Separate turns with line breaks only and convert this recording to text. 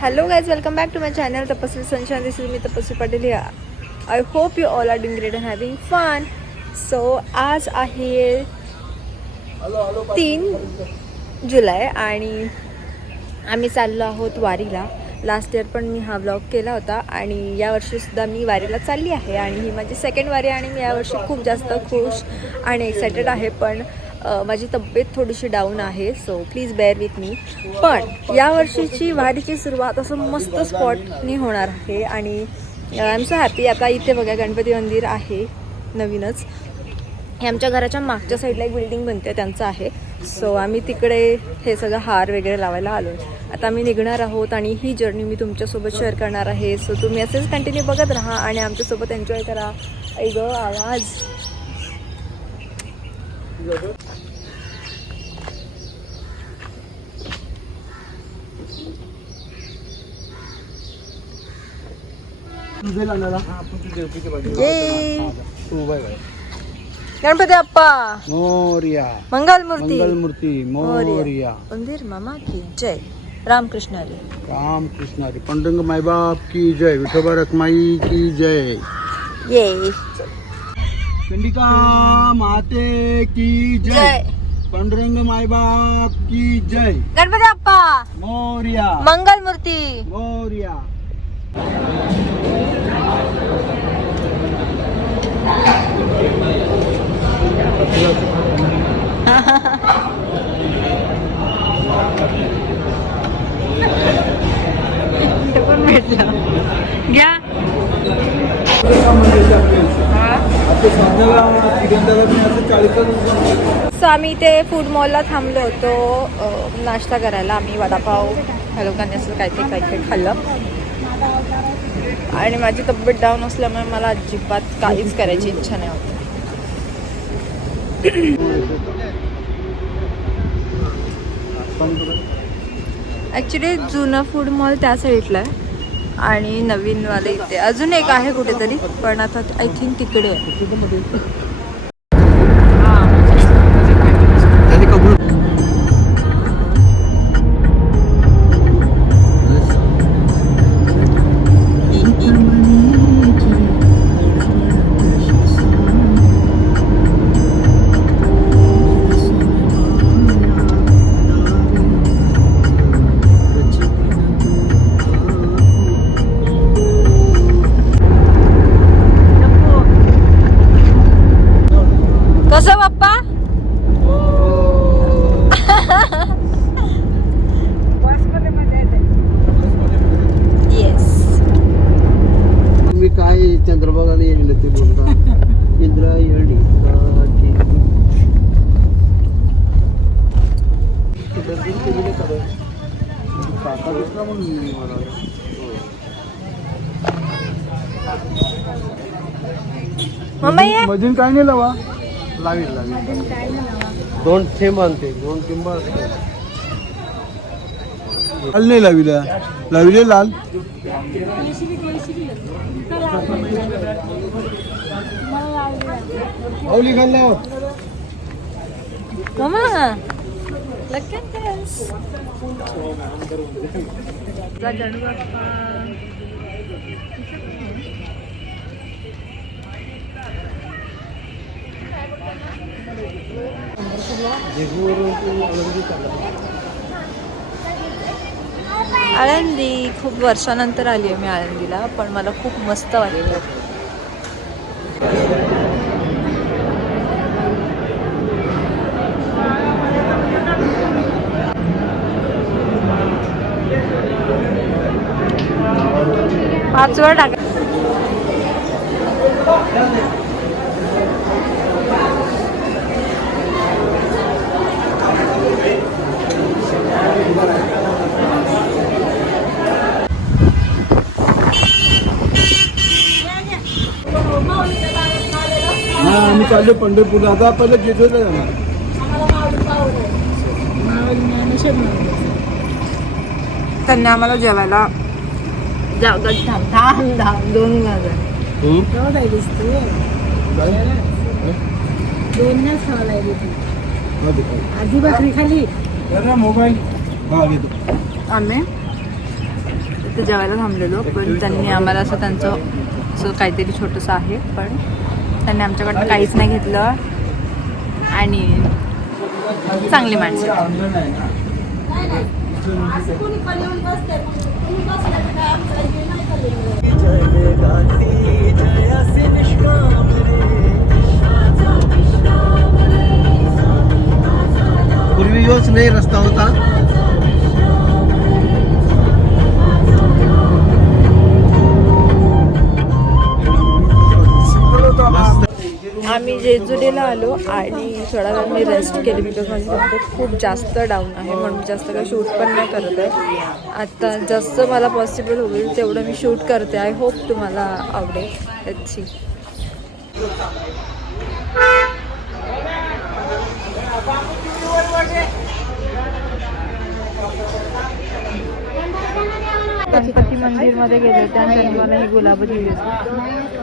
Hello guys welcome back to my channel Tapasvi सनशान this is me Tapasvi Patil या I hope you all are doing great and having fun so आज आहे तीन जुलै आणि आम्ही चाललो आहोत वारीला. लास्ट इयर पण मी हा ब्लॉग केला होता आणि यावर्षीसुद्धा मी वारीला चालली आहे. आणि ही माझी सेकंड वारी आणि मी यावर्षी खूप जास्त खुश आणि एक्सायटेड आहे. पण माझी तब्येत थोडीशी डाऊन आहे so please bear with me पण यावर्षीची वारीची सुरुवात असं मस्त स्पॉटनी होणार आहे आणि आय एम सो हॅपी आता इथे बघा गणपती मंदिर आहे नवीनच. हे आमच्या घराच्या मागच्या साईडला एक बिल्डिंग बनते त्यांचं आहे. सो आम्ही तिकडे हे सगळं हार वगैरे लावायला आलो आता आम्ही निघणार आहोत आणि ही जर्नी मी तुमच्यासोबत शेअर करणार आहे. सो तुम्ही असेच कंटिन्यू बघत राहा आणि आमच्यासोबत एन्जॉय करा. ऐग आवाज. गणपती अप्पा
मोर्या.
मंगल मूर्ती
मंगलमूर्ती मोर्या.
मंदिर मामा की जय. रामकृष्ण हरी
रामकृष्ण हरी पंडंग मायबाप की जय. विठोबा रखमाई की जय.
ये.
चंडिका माते की जय. पंडरंग मायबाप की जय.
गणपती अप्पा
मोर्या.
मंगल मूर्ती
मोर्या.
घ्या. सो आम्ही इथे फूड मॉलला थांबलो होतो. नाश्ता करायला. आम्ही वडापाव हॅलो असं काहीतरी काहीतरी खाल्लं. आणि माझी तब्येत डाऊन असल्यामुळे मला अजिबात काहीच करायची इच्छा नाही होती. ॲक्च्युली जुनं फूड मॉल त्या साईडला आहे. आणि नवीनवाले इथे. अजून एक आहे कुठेतरी पण आता आय थिंक तिकडे आहे. मम्मा?
मधील काय नाही लावा. लावील लावील दोन थेंब आणते दोन थेंब असते लाल नाही लाविला. लाविले लाल? आवली घाल लाव.
मम्मा look आळंदी खूप वर्षानंतर आली आहे मी आळंदीला पण मला खूप मस्त वाटलं. पाच वेळ टाका
चाललो पंढरपूरला. आता पहिले जेजूला जाणार.
त्यांनी आम्हाला जेवायला जागा थांब थांब थांब दोन वाजता
आधी भाकरी खाली. मोबाईल. हा घेतो
आम्ही इथं जेवायला थांबलेलो पण त्यांनी आम्हाला असं त्यांचं असं काहीतरी छोटंसं आहे पण त्यांनी आमच्याकडनं काहीच नाही घेतलं. आणि चांगली माणसं. जेजुरीला आलो आणि थोडा वेळ मी रेस्ट केली बिकॉज माझी तब्येत खूप जास्त डाऊन आहे. म्हणून जास्त काही शूट पण नाही करत आहे. आता जास्त मला पॉसिबल होईल तेवढं मी शूट करते. आय होप तुम्हाला आवडेल. त्याची गणपती मंदिरमध्ये गेले होते आणि मला ही गुलाब दिली